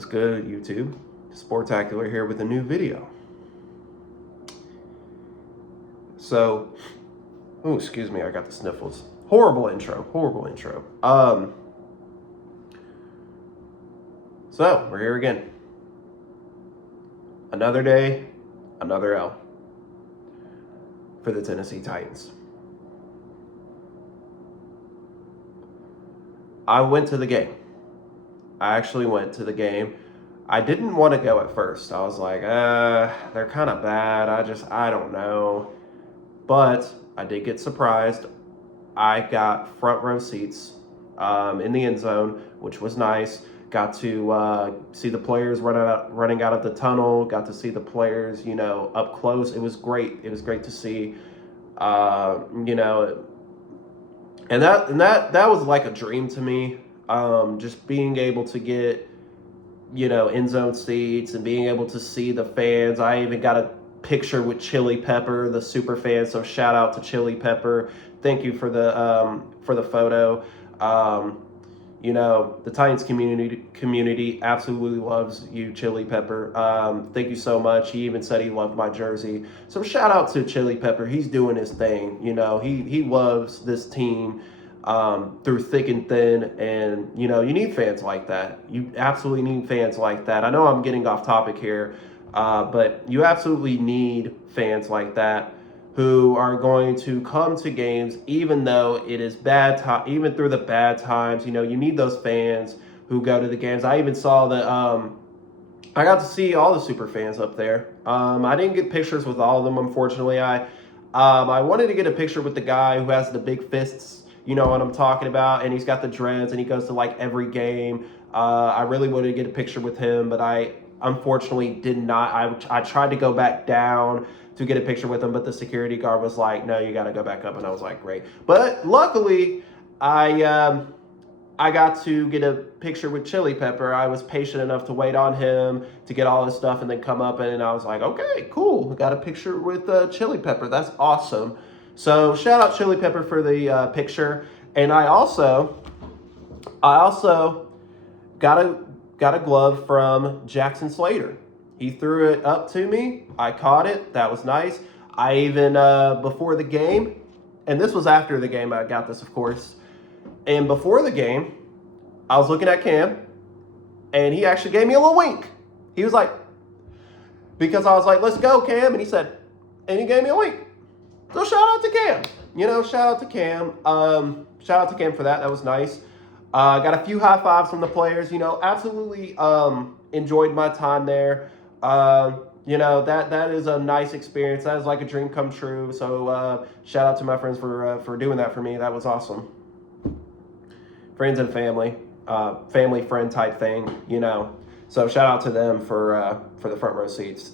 What's good, YouTube? Sportacular here with a new video. So, oh, excuse me, I got the sniffles. Horrible intro. So we're here again. Another day, another L for the Tennessee Titans. I went to the game. I actually went to the game. I didn't want to go at first. I was like, they're kind of bad. I don't know. But I did get surprised. I got front row seats in the end zone, which was nice. Got to see the players running out of the tunnel. Got to see the players, up close. It was great. It was great to see, and that was like a dream to me. Just being able to get, end zone seats and being able to see the fans. I even got a picture with Chili Pepper, the super fan. So shout out to Chili Pepper. Thank you for the photo. The Titans community absolutely loves you, Chili Pepper. Thank you so much. He even said he loved my jersey. So shout out to Chili Pepper. He's doing his thing. He loves this team through thick and thin, and you need fans like that. You absolutely need fans like that. I know I'm getting off topic here, but you absolutely need fans like that who are going to come to games even though it is bad time, even through the bad times. You need those fans who go to the games. I even saw that I got to see all the super fans up there. I didn't get pictures with all of them, unfortunately. I wanted to get a picture with the guy who has the big fists. You know what I'm talking about, and he's got the dreads, and he goes to like every game. I really wanted to get a picture with him, but I unfortunately did not. I tried to go back down to get a picture with him, but the security guard was like, "No, you got to go back up," and I was like, "Great." But luckily, I got to get a picture with Chili Pepper. I was patient enough to wait on him to get all his stuff and then come up, and I was like, "Okay, cool. Got a picture with Chili Pepper. That's awesome." So shout out Chili Pepper for the picture, and I also got a glove from Jackson Slater. He threw it up to me. I caught it. That was nice. I even before the game, and this was after the game. I got this, of course. And before the game, I was looking at Cam, and he actually gave me a little wink. He was like, because I was like, "Let's go, Cam," and he said, and he gave me a wink. So shout out to Cam. Shout out to Cam. Shout out to Cam for that. That was nice. Got a few high fives from the players. Absolutely enjoyed my time there. That is a nice experience. That is like a dream come true. So shout out to my friends for doing that for me. That was awesome. Friends and family, family friend type thing. So shout out to them for the front row seats.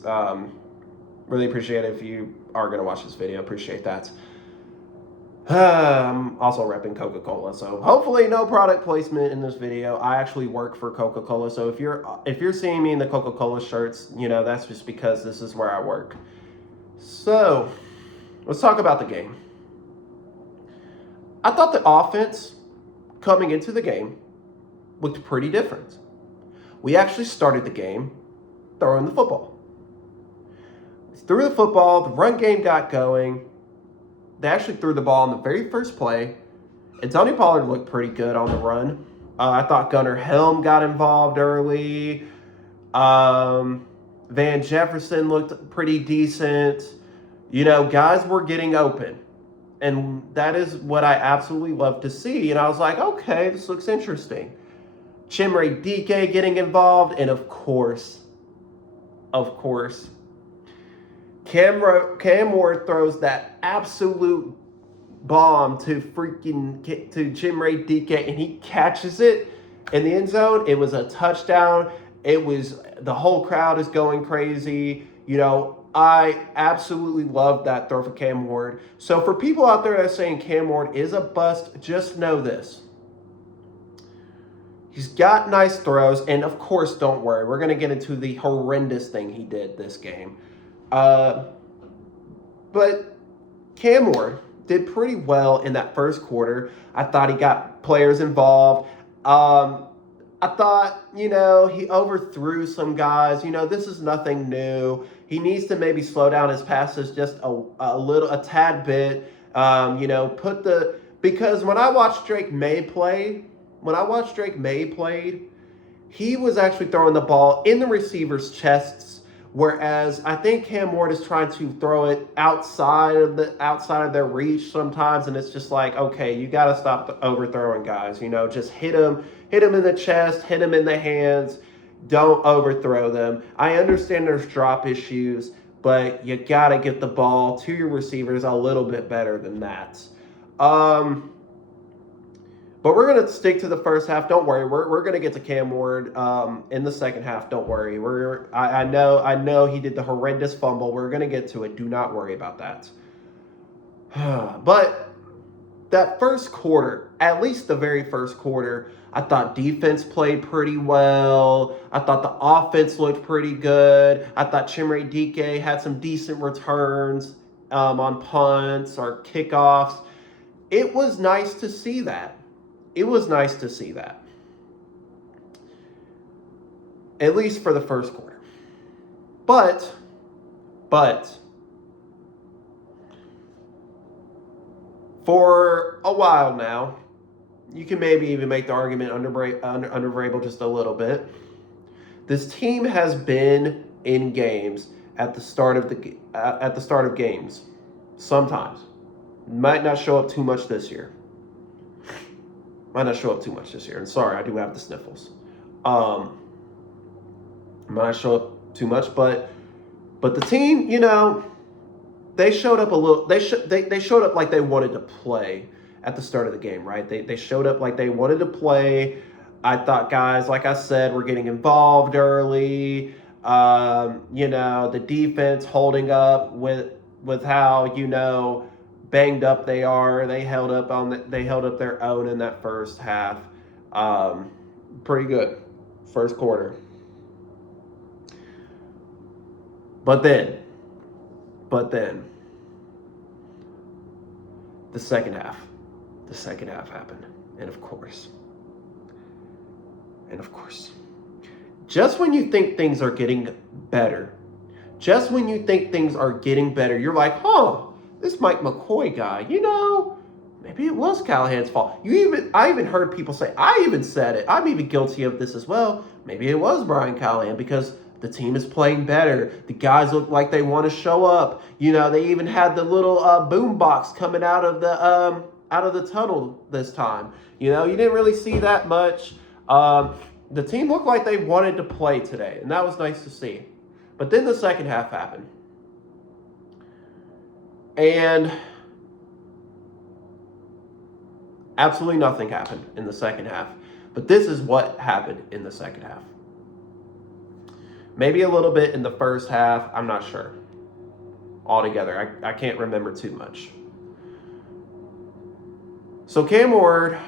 Really appreciate it if you are going to watch this video. Appreciate that. I'm also repping Coca-Cola, so hopefully no product placement in this video. I actually work for Coca-Cola, so if you're seeing me in the Coca-Cola shirts, that's just because this is where I work. So let's talk about the game. I thought the offense coming into the game looked pretty different. We actually started the game throwing the football. Threw the football, the run game got going. They actually threw the ball on the very first play, and Tony Pollard looked pretty good on the run. I thought Gunnar Helm got involved early. Van Jefferson looked pretty decent. Guys were getting open, and that is what I absolutely love to see. And I was like, okay, this looks interesting. Chimere Dike getting involved, and of course, Cam Ward throws that absolute bomb to Chimere Dike, and he catches it in the end zone. It was a touchdown. The whole crowd is going crazy. I absolutely loved that throw for Cam Ward. So for people out there that are saying Cam Ward is a bust, just know this. He's got nice throws, and of course, don't worry. We're going to get into the horrendous thing he did this game. But Cam Ward did pretty well in that first quarter. I thought he got players involved. I thought, he overthrew some guys. This is nothing new. He needs to maybe slow down his passes just a tad bit. Because when I watched Drake May play, he was actually throwing the ball in the receivers' chests, whereas I think Cam Ward is trying to throw it outside of their reach sometimes, and it's just like, okay, you got to stop the overthrowing guys. Just hit them in the chest, hit them in the hands. Don't overthrow them. I understand there's drop issues, but you got to get the ball to your receivers a little bit better than that. But we're going to stick to the first half. Don't worry. We're going to get to Cam Ward in the second half. Don't worry. I know he did the horrendous fumble. We're going to get to it. Do not worry about that. But that first quarter, at least the very first quarter, I thought defense played pretty well. I thought the offense looked pretty good. I thought Chimere Dike had some decent returns on punts or kickoffs. It was nice to see that. It was nice to see that. At least for the first quarter. But, for a while now, you can maybe even make the argument under Vrabel just a little bit. This team has been in games at the start of games. Sometimes. Might not show up too much this year. And sorry, I do have the sniffles. Might not show up too much, but the team, they showed up a little. They showed up like they wanted to play at the start of the game, right? They showed up like they wanted to play. I thought guys, like I said, were getting involved early. The defense holding up with how banged up they are. They held up their own in that first half. Pretty good first quarter. But then the second half happened. And of course, just when you think things are getting better, you're like, this Mike McCoy guy, maybe it was Callahan's fault. I even heard people say, I even said it, I'm even guilty of this as well. Maybe it was Brian Callahan because the team is playing better. The guys look like they want to show up. They even had the little boom box coming out of the tunnel this time. You didn't really see that much. The team looked like they wanted to play today, and that was nice to see. But then the second half happened. And absolutely nothing happened in the second half. But this is what happened in the second half. Maybe a little bit in the first half. I'm not sure. Altogether, I can't remember too much. So Cam Ward,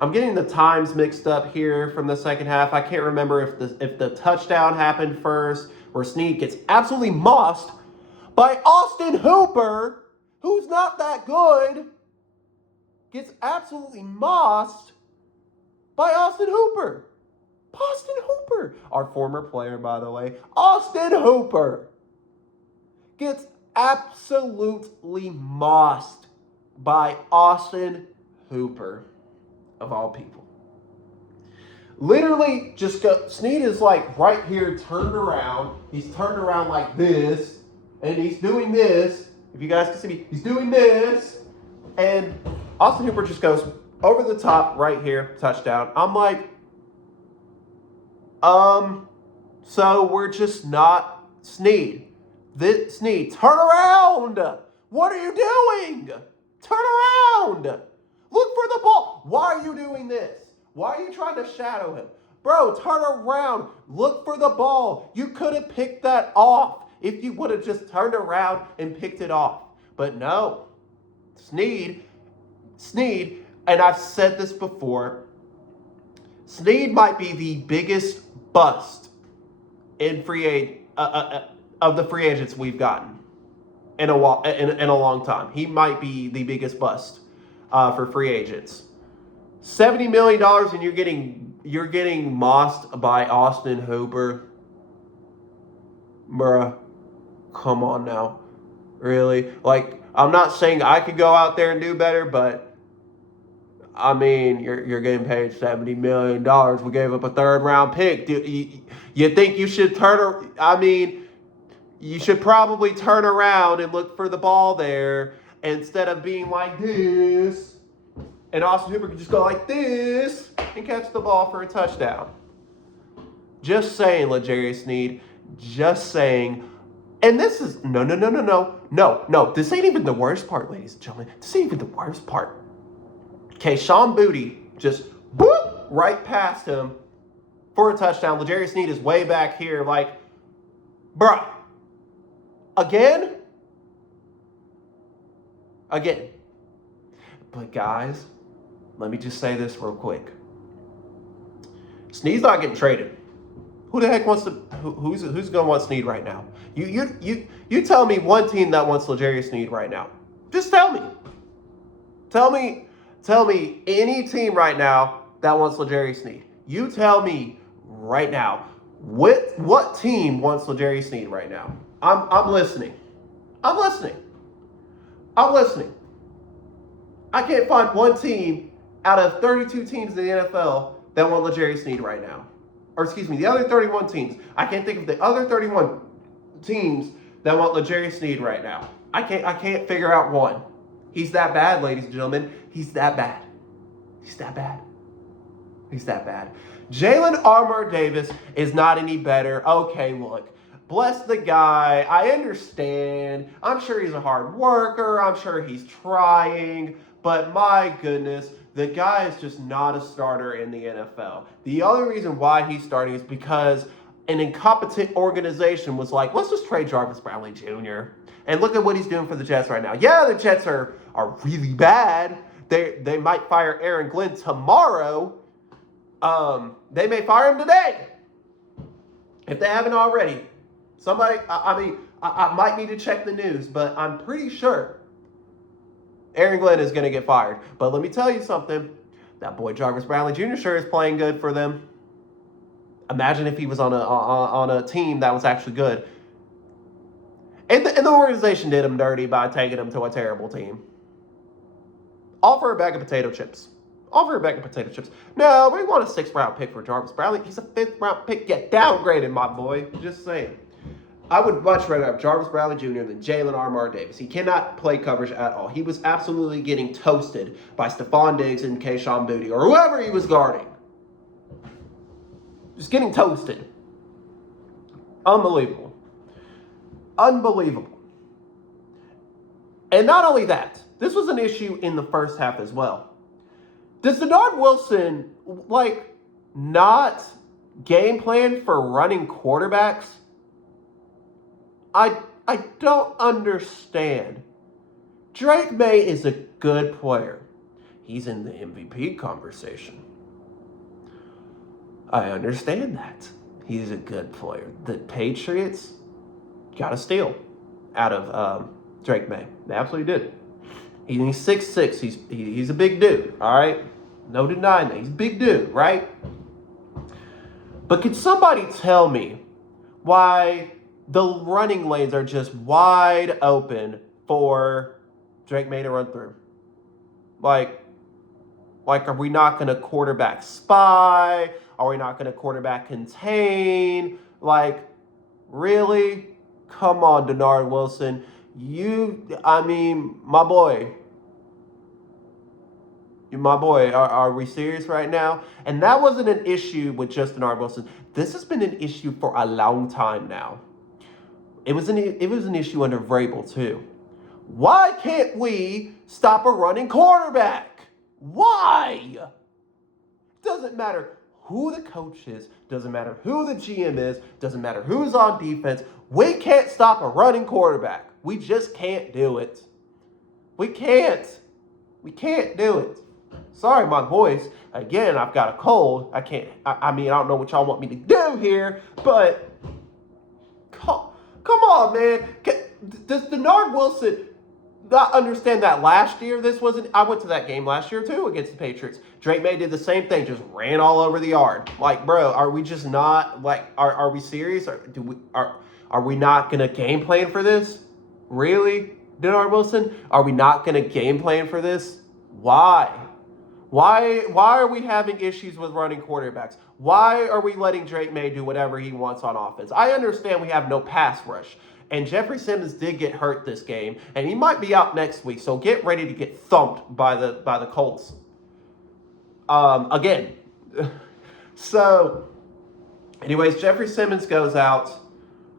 I'm getting the times mixed up here from the second half. I can't remember if the touchdown happened first, where Snead gets absolutely mossed by Austin Hooper, who's not that good, gets absolutely mossed by Austin Hooper. Our former player, by the way. Austin Hooper gets absolutely mossed by Austin Hooper, of all people. Literally, Snead is like right here, turned around. He's turned around like this, and he's doing this. If you guys can see me, he's doing this. And Austin Hooper just goes over the top right here, touchdown. I'm like, so we're just not Snead. Snead, turn around! What are you doing? Turn around! Look for the ball. Why are you doing this? Why are you trying to shadow him? Bro, turn around. Look for the ball. You could have picked that off if you would have just turned around and picked it off. But no. Snead, and I've said this before, Snead might be the biggest bust in of the free agents we've gotten in a long time. He might be the biggest bust for free agents. $70 million and you're getting you're getting mossed by Austin Hooper. Bruh, come on now. Really? Like, I'm not saying I could go out there and do better, but I mean, you're getting paid $70 million. We gave up a third round pick. You think you should I mean, you should probably turn around and look for the ball there instead of being like this. And Austin Hooper could just go like this and catch the ball for a touchdown. Just saying, L'Jarius Sneed. Just saying. And this is, no. This ain't even the worst part, ladies and gentlemen. This ain't even the worst part. Okay, Sean Booty just boop right past him for a touchdown. L'Jarius Sneed is way back here like, bruh, again? But guys, let me just say this real quick. Sneed's not getting traded. Who the heck wants to? Who's going to want Sneed right now? You tell me one team that wants L'Jarius Sneed right now. Just tell me. Tell me any team right now that wants L'Jarius Sneed. You tell me right now. What team wants L'Jarius Sneed right now? I'm listening. I'm listening. I can't find one team out of 32 teams in the NFL that want L'Jarius Sneed right now. Or excuse me, the other 31 teams. I can't think of the other 31 teams that want L'Jarius Sneed right now. I can't figure out one. He's that bad, ladies and gentlemen. He's that bad. Jalen Armour Davis is not any better. Okay, look. Bless the guy. I understand. I'm sure he's a hard worker. I'm sure he's trying. But my goodness, the guy is just not a starter in the NFL. The only reason why he's starting is because an incompetent organization was like, let's just trade Jarvis Brownlee Jr. And look at what he's doing for the Jets right now. Yeah, the Jets are really bad. They might fire Aaron Glenn tomorrow. They may fire him today if they haven't already. Somebody, I might need to check the news, but I'm pretty sure Aaron Glenn is going to get fired. But let me tell you something. That boy Jarvis Brownlee Jr. sure is playing good for them. Imagine if he was on a team that was actually good. And the organization did him dirty by taking him to a terrible team. All for a bag of potato chips. No, we want a 6th round pick for Jarvis Brownlee. He's a 5th round pick. Get downgraded, my boy. Just saying. I would much rather have Jarvis Brownlee Jr. than Jalen Armour Davis. He cannot play coverage at all. He was absolutely getting toasted by Stephon Diggs and Kayshon Boutte or whoever he was guarding. Just getting toasted. Unbelievable. And not only that, this was an issue in the first half as well. Does Denard Wilson, not game plan for running quarterbacks? I don't understand. Drake May is a good player. He's in the MVP conversation. I understand that. He's a good player. The Patriots got a steal out of Drake May. They absolutely did. He's 6'6". He's a big dude, all right? No denying that. He's a big dude, right? But could somebody tell me why the running lanes are just wide open for Drake May to run through? Like, are we not going to quarterback spy? Are we not going to quarterback contain? Really? Come on, Denard Wilson. My boy, are we serious right now? And that wasn't an issue with just Denard Wilson. This has been an issue for a long time now. It was an issue under Vrabel too. Why can't we stop a running quarterback? Why? Doesn't matter who the coach is, doesn't matter who the GM is, doesn't matter who's on defense. We can't stop a running quarterback. We just can't do it. We can't do it. Sorry, my voice. Again, I've got a cold. I don't know what y'all want me to do here, but come on, man. Does Denard Wilson, not understand that last year this wasn't. I went to that game last year too against the Patriots. Drake May did the same thing, just ran all over the yard. Like, bro, are we just not like? Are we serious? Are we not gonna game plan for this? Really, Denard Wilson? Are we not gonna game plan for this? Why? Why are we having issues with running quarterbacks? Why are we letting Drake May do whatever he wants on offense? I understand we have no pass rush. And Jeffrey Simmons did get hurt this game, and he might be out next week. So get ready to get thumped by the Colts again. So, anyways, Jeffrey Simmons goes out.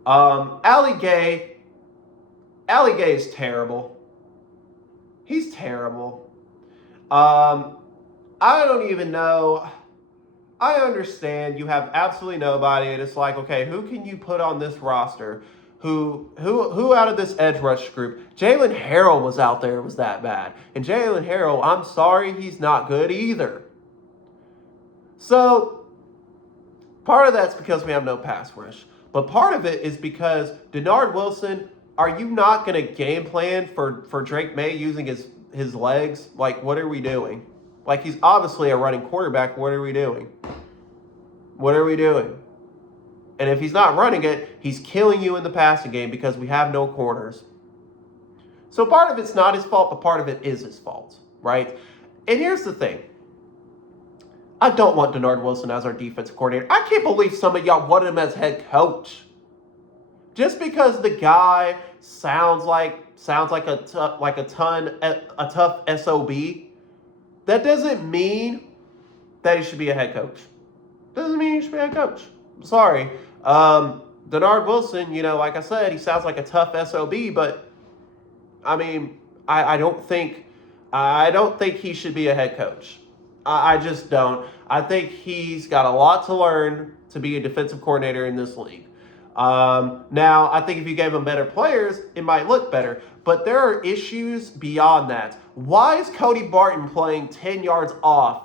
Ali Gay is terrible. He's terrible. I don't even know. I understand you have absolutely nobody, and it's like, okay, who can you put on this roster? Who out of this edge rush group? Jalen Harrell was out there, was that bad. And Jalen Harrell, I'm sorry, he's not good either. So, part of that's because we have no pass rush. But part of it is because Denard Wilson, are you not going to game plan for Drake May using his legs? Like, what are we doing? Like, he's obviously a running quarterback. What are we doing? What are we doing? And if he's not running it, he's killing you in the passing game because we have no corners. So part of it's not his fault, but part of it is his fault, right? And here's the thing. I don't want Denard Wilson as our defensive coordinator. I can't believe some of y'all wanted him as head coach. Just because the guy sounds like a tough SOB, that doesn't mean that he should be a head coach. Doesn't mean he should be a head coach. Sorry. Denard Wilson, like I said, he sounds like a tough SOB, but I mean, I don't think he should be a head coach. I just don't. I think he's got a lot to learn to be a defensive coordinator in this league. Now, I think if you gave him better players, it might look better. But there are issues beyond that. Why is Cody Barton playing 10 yards off?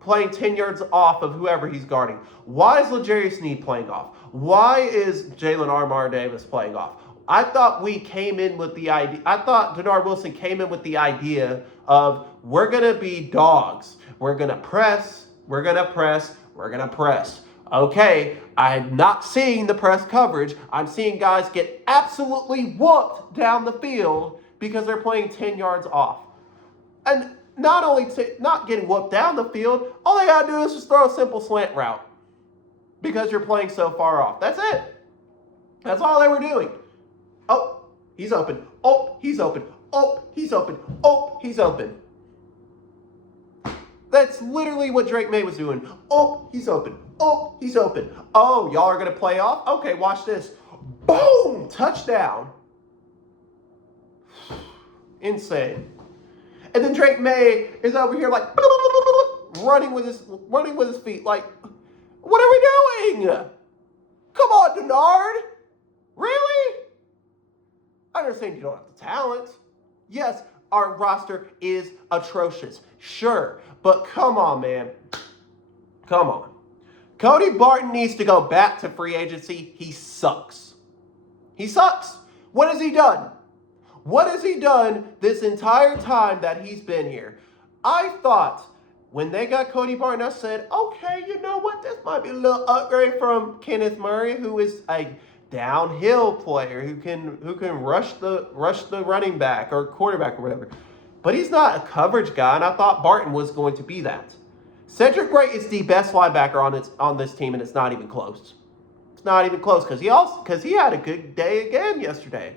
Playing 10 yards off of whoever he's guarding. Why is L'Jarius Sneed playing off? Why is Jalen Armour Davis playing off? I thought we came in with the idea. I thought Denard Wilson came in with the idea of we're going to be dogs. We're going to press. We're going to press. We're going to press. Okay, I'm not seeing the press coverage. I'm seeing guys get absolutely whooped down the field because they're playing 10 yards off. And not only not getting whooped down the field, all they got to do is just throw a simple slant route because you're playing so far off. That's it. That's all they were doing. Oh, he's open. Oh, he's open. Oh, he's open. Oh, he's open. That's literally what Drake May was doing. Oh, he's open. Oh, he's open. Oh, y'all are going to play off? Okay, watch this. Boom! Touchdown. Insane. And then Drake May is over here like running with his feet. Like, what are we doing? Come on, Denard. Really? I understand you don't have the talent. Yes, our roster is atrocious. Sure. But come on, man. Come on. Cody Barton needs to go back to free agency. He sucks. He sucks. What has he done? What has he done this entire time that he's been here? I thought when they got Cody Barton, I said, okay, you know what? This might be a little upgrade from Kenneth Murray, who is a downhill player who can rush the running back or quarterback or whatever. But he's not a coverage guy, and I thought Barton was going to be that. Cedric Gray is the best linebacker on this team, and it's not even close. It's not even close because he had a good day again yesterday.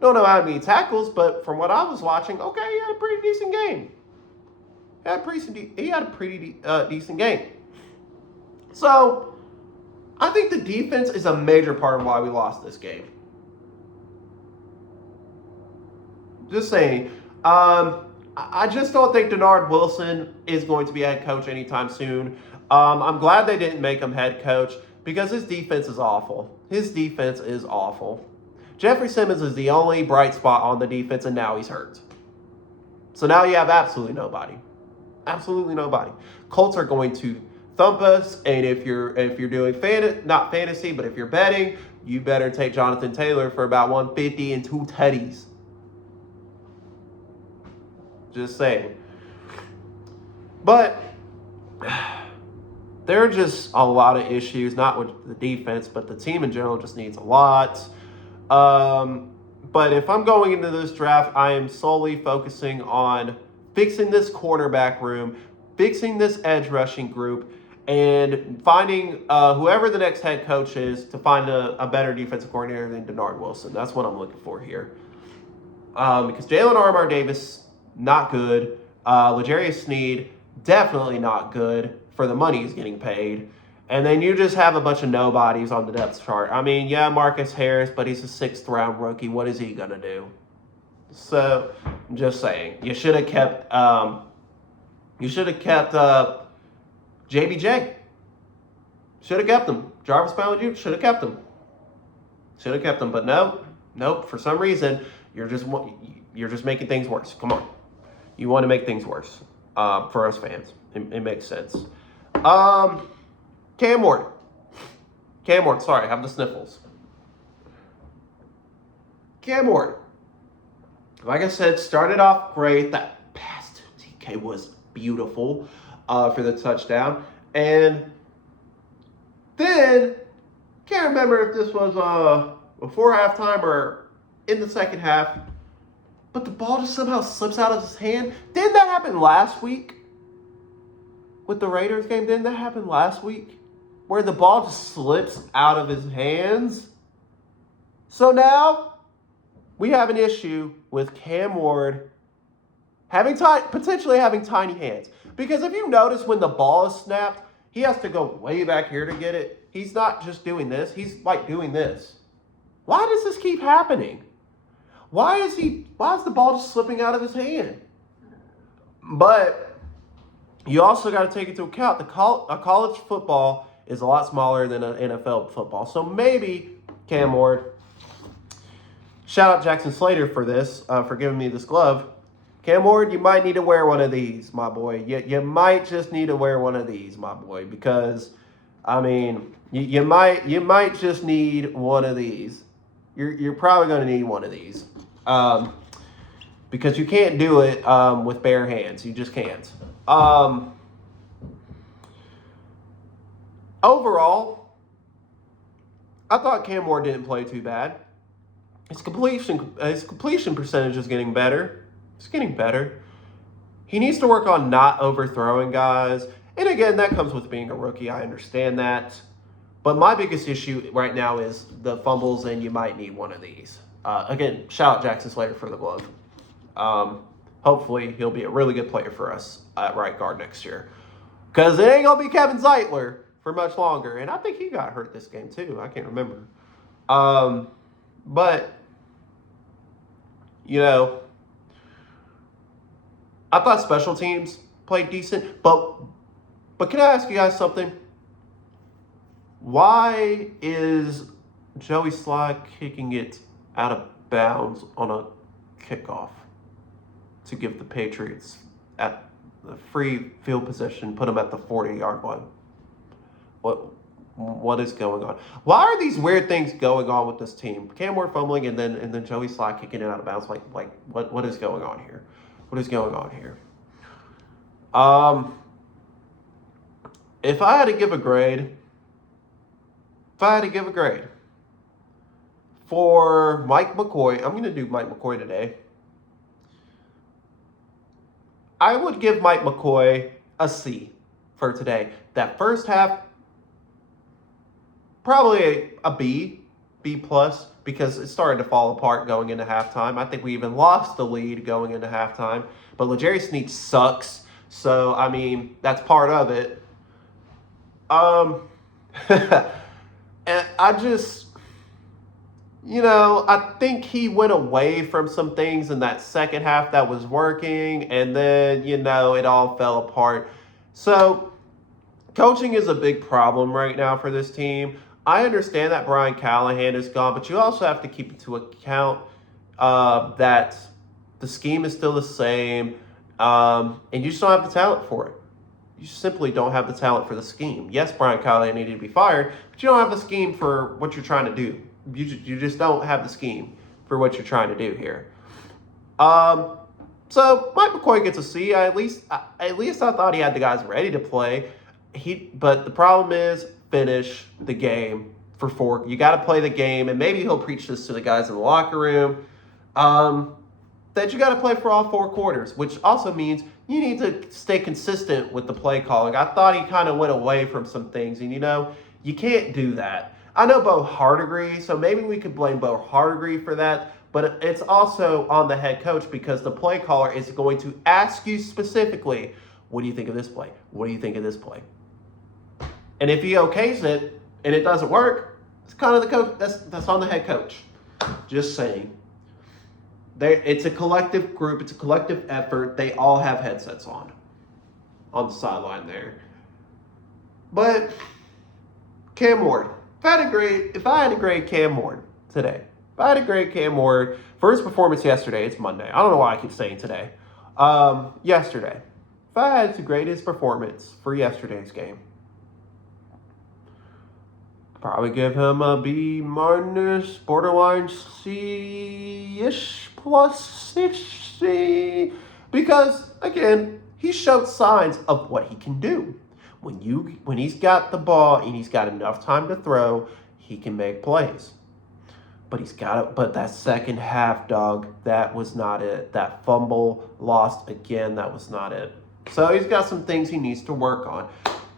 Don't know how many tackles, but from what I was watching, okay, he had a pretty decent game. He had a pretty decent game. So, I think the defense is a major part of why we lost this game. Just saying. I just don't think Denard Wilson is going to be head coach anytime soon. I'm glad they didn't make him head coach because his defense is awful. His defense is awful. Jeffrey Simmons is the only bright spot on the defense, and now he's hurt. So now you have absolutely nobody. Absolutely nobody. Colts are going to thump us, and if you're doing not fantasy, but if you're betting, you better take Jonathan Taylor for about 150 and 2 tutties. Just saying. But there are just a lot of issues, not with the defense, but the team in general just needs a lot. But if I'm going into this draft, I am solely focusing on fixing this cornerback room, fixing this edge rushing group, and finding whoever the next head coach is to find a better defensive coordinator than Denard Wilson. That's what I'm looking for here. Because Jalen Armour Davis, not good. L'Jarius Sneed, definitely not good for the money he's getting paid. And then you just have a bunch of nobodies on the depth chart. I mean, yeah, Marcus Harris, but he's a 6th-round rookie. What is he going to do? So, I'm just saying. You should have kept JBJ. Should have kept him. Jarvis Bowden Jr. should have kept him. Should have kept him, but nope. For some reason, you're just making things worse. Come on. You want to make things worse for us fans. It makes sense. Cam Ward, sorry, I have the sniffles. Cam Ward, like I said, started off great. That pass to TK was beautiful for the touchdown. And then, can't remember if this was before halftime or in the second half, but the ball just somehow slips out of his hand. Didn't that happen last week with the Raiders game? Didn't that happen last week? Where the ball just slips out of his hands. So now we have an issue with Cam Ward potentially having tiny hands. Because if you notice when the ball is snapped, he has to go way back here to get it. He's not just doing this. He's like doing this. Why does this keep happening? Why is the ball just slipping out of his hand? But you also got to take into account a college football is a lot smaller than an NFL football. So maybe Cam Ward, shout out Jackson Slater for this, for giving me this glove. Cam Ward, you might need to wear one of these, my boy. You might just need to wear one of these, my boy, because, I mean, you might just need one of these. You're probably going to need one of these. Because you can't do it with bare hands. You just can't. Overall, I thought Cam Ward didn't play too bad. His completion percentage is getting better. It's getting better. He needs to work on not overthrowing guys. And again, that comes with being a rookie. I understand that. But my biggest issue right now is the fumbles, and you might need one of these. Again, shout out Jackson Slater for the glove. Hopefully, he'll be a really good player for us at right guard next year. Because it ain't going to be Kevin Zeitler for much longer. And I think he got hurt this game too. I can't remember. But, you know, I thought special teams played decent. But can I ask you guys something? Why is Joey Sly kicking it out of bounds on a kickoff to give the Patriots at the free field position, put them at the 40-yard line? What is going on? Why are these weird things going on with this team? Cam Ward fumbling and then Joey Sly kicking it out of bounds. Like what is going on here? What is going on here? If I had to give a grade for Mike McCoy, I'm going to do Mike McCoy today. I would give Mike McCoy a C for today. That first half, probably a B plus, because it started to fall apart going into halftime. I think we even lost the lead going into halftime. But L'Jarius Sneed sucks, so I mean that's part of it. And I just, I think he went away from some things in that second half that was working, and then, it all fell apart. So, coaching is a big problem right now for this team. I understand that Brian Callahan is gone, but you also have to keep into account that the scheme is still the same, and you just don't have the talent for it. You simply don't have the talent for the scheme. Yes, Brian Callahan needed to be fired, but you don't have the scheme for what you're trying to do. You just don't have the scheme for what you're trying to do here. So Mike McCoy gets a C. At least I thought he had the guys ready to play. But the problem is finish the game for 4. You got to play the game, and maybe he'll preach this to the guys in the locker room. That you got to play for all 4 quarters, which also means you need to stay consistent with the play calling. I thought he kind of went away from some things, and you can't do that. I know Bo Hart agrees, so maybe we could blame Bo Hart for that, but it's also on the head coach because the play caller is going to ask you specifically, what do you think of this play? What do you think of this play? And if he okays it and it doesn't work, it's kind of the coach. That's on the head coach. Just saying. It's a collective group. It's a collective effort. They all have headsets on the sideline there. But Cam Ward. If I had to grade Cam Ward today, if I had to grade Cam Ward for his performance yesterday, it's Monday. I don't know why I keep saying today. Yesterday. If I had to grade his performance for yesterday's game, probably give him a B-, borderline C-ish, plus-ish C. Because, again, he showed signs of what he can do. When he's got the ball and he's got enough time to throw, he can make plays. But that second half, dog, that was not it. That fumble lost again, that was not it. So he's got some things he needs to work on.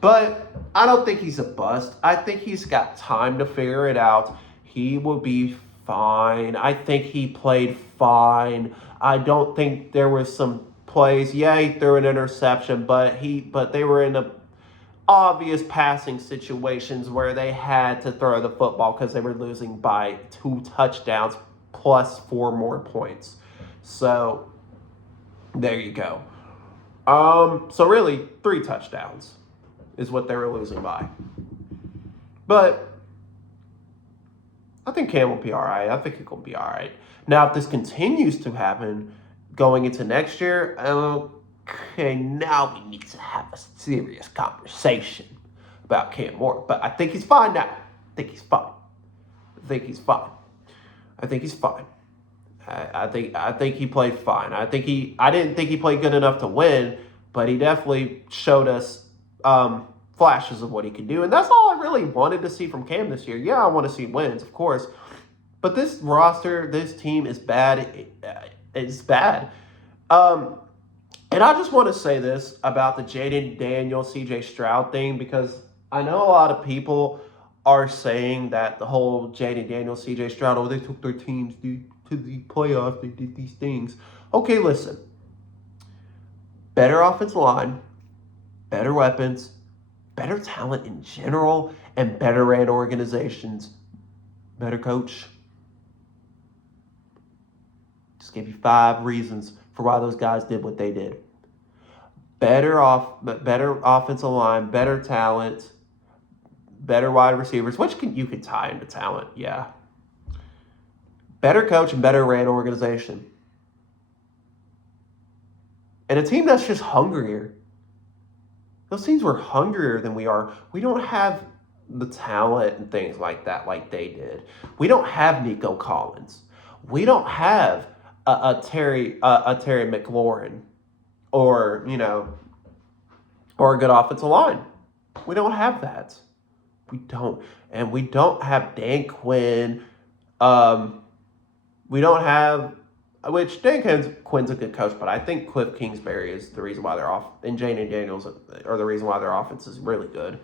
But I don't think he's a bust. I think he's got time to figure it out. He will be fine. I think he played fine. I don't think there was some plays. Yeah, he threw an interception, but they were in obvious passing situations where they had to throw the football because they were losing by 2 touchdowns plus 4 more points. So there you go. So really 3 touchdowns is what they were losing by. But I think Cam will be all right. I think he's going to be all right. Now, if this continues to happen going into next year, okay, now we need to have a serious conversation about Cam Ward. But I think he's fine now. I think he's fine. I think he played fine. I didn't think he played good enough to win, but he definitely showed us flashes of what he can do. And that's all I really wanted to see from Cam this year. Yeah, I want to see wins, of course. But this roster, this team is bad. It's bad. And I just want to say this about the Jaden Daniels, CJ Stroud thing, because I know a lot of people are saying that the whole Jaden Daniels, CJ Stroud, they took their teams to the playoffs, they did these things. Okay, listen. Better offensive line, better weapons, better talent in general, and better ran organizations. Better coach. Just give you 5 reasons for why those guys did what they did. Better offensive line, better talent, better wide receivers, which you could tie into talent, yeah. Better coach and better ran organization. And a team that's just hungrier. Those teams were hungrier than we are. We don't have the talent and things like that like they did. We don't have Nico Collins. We don't have a Terry McLaurin or a good offensive line. We don't have that. We don't. And we don't have Dan Quinn. We don't have, which Dan Quinn's a good coach, but I think Cliff Kingsbury is the reason why they're off, and Jaden Daniels are the reason why their offense is really good.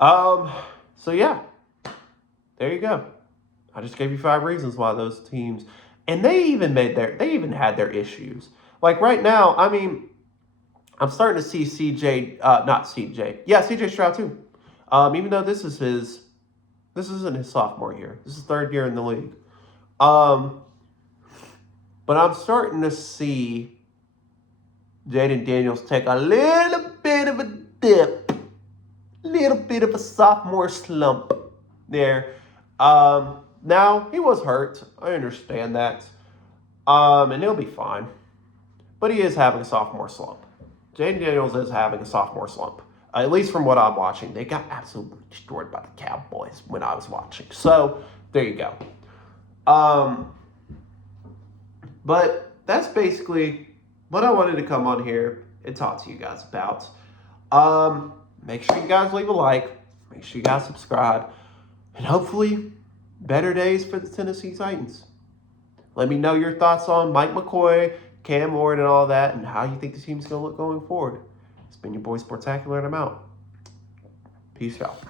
So yeah, there you go. I just gave you 5 reasons why those teams, and they even had their issues. Like right now, I mean, I'm starting to see CJ Stroud too. Even though this isn't his sophomore year. This is 3rd year in the league. But I'm starting to see Jaden Daniels take a little bit of a dip. Little bit of a sophomore slump there. Now, he was hurt. I understand that. And he'll be fine. But he is having a sophomore slump. Jaden Daniels is having a sophomore slump. At least from what I'm watching. They got absolutely destroyed by the Cowboys when I was watching. So, there you go. But that's basically what I wanted to come on here and talk to you guys about. Make sure you guys leave a like. Make sure you guys subscribe. And hopefully, better days for the Tennessee Titans. Let me know your thoughts on Mike McCoy, Cam Ward, and all that, and how you think the team's going to look going forward. It's been your boy Sportacular, and I'm out. Peace out.